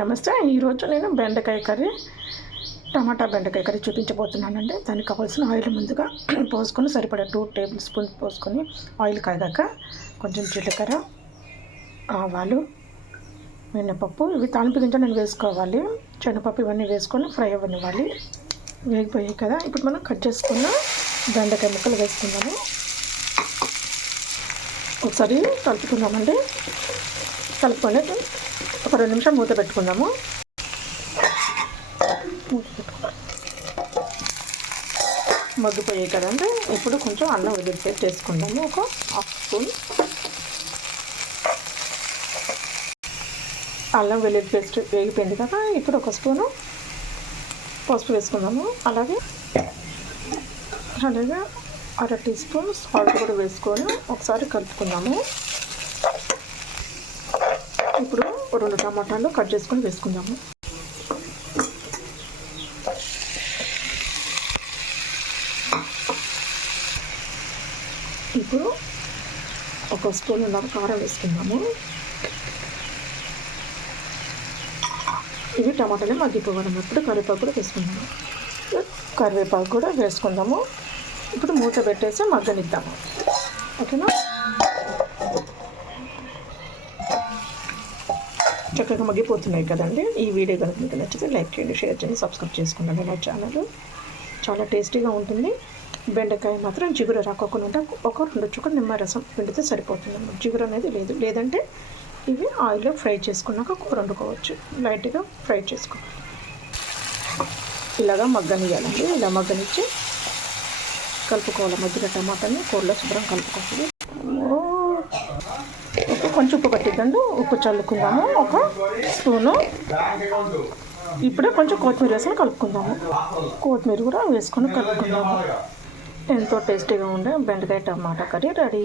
నమస్తే. ఈరోజు నేను బెండకాయ కర్రీ, టమాటా బెండకాయ కర్రీ చూపించబోతున్నానండి. దానికి కావాల్సిన ఆయిల్ ముందుగా పోసుకొని సరిపడా 2 టేబుల్ స్పూన్స్ పోసుకొని ఆయిల్ కాగాక కొంచెం జీలకర్ర, ఆవాలు, మినపప్పు, ఇవి తాలింపు గింజలు నేను వేసుకోవాలి. శనగపప్పు ఇవన్నీ వేసుకొని ఫ్రై అవ్వనివ్వాలి. వేగిపోయాయి కదా, ఇప్పుడు మనం కట్ చేసుకున్న బెండకాయ ముక్కలు వేసుకుందాము. ఒకసారి కలుపుకుందామండి. కలుపుకొని ఒక 2 నిమిషాలు మూత పెట్టుకుందాము. మగ్గిపోయాయి కదండి. ఇప్పుడు కొంచెం అల్లం వెల్లుల్లి పేస్ట్ వేసుకుందాము. ఒక 1/2 స్పూన్ అల్లం వెల్లుల్లి పేస్ట్ వేగిపోయింది కదా, ఇప్పుడు 1 స్పూను పసుపు వేసుకుందాము. అలాగే 1/2 టీ స్పూన్ సాల్ట్ కూడా వేసుకొని ఒకసారి కలుపుకుందాము. ఇప్పుడు 2 టమాటాలు కట్ చేసుకొని వేసుకుందాము. ఇప్పుడు 1 స్పూన్ కారం వేసుకుందాము. ఇవి టమాటాలు మగ్గిపోవడం. ఇప్పుడు కరివేపాకు కూడా వేసుకుందాము. కరివేపాకు కూడా వేసుకుందాము. ఇప్పుడు మూత పెట్టేసి మగ్గనిద్దాము. ఓకేనా? చక్కగా మగ్గిపోతున్నాయి కదండి. ఈ వీడియో కనుక మీకు నచ్చితే లైక్ చేయండి, షేర్ చేయండి, సబ్స్క్రైబ్ చేసుకున్నాను నా ఛానల్. చాలా టేస్టీగా ఉంటుంది. బెండకాయ మాత్రం జిగురు రాకోకుండా ఒక 2 చుక్కలు నిమ్మరసం పిండితే సరిపోతుంది. జిగురు అనేది లేదంటే ఇవి ఆయిల్లో ఫ్రై చేసుకున్నాక కూర వండుకోవచ్చు. లైట్గా ఫ్రై చేసుకోవాలి. ఇలాగా మగ్గనియాలండి. ఇలా మగ్గనిచ్చి కలుపుకోవాలి. మధ్యలో టమాటాని కూరలో శుభ్రం కలుపుకోవాలి. కొంచెం ఉప్పు పట్టిద్దండి. ఉప్పు చల్లుకుందాము, 1 స్పూను. ఇప్పుడే కొంచెం కొత్తిమీర వేసుకొని కలుపుకుందాము. కొత్తిమీర కూడా వేసుకొని కలుపుకుందాము. ఎంతో టేస్టీగా ఉండే బెండకాయ టమాటా కర్రీ రెడీ.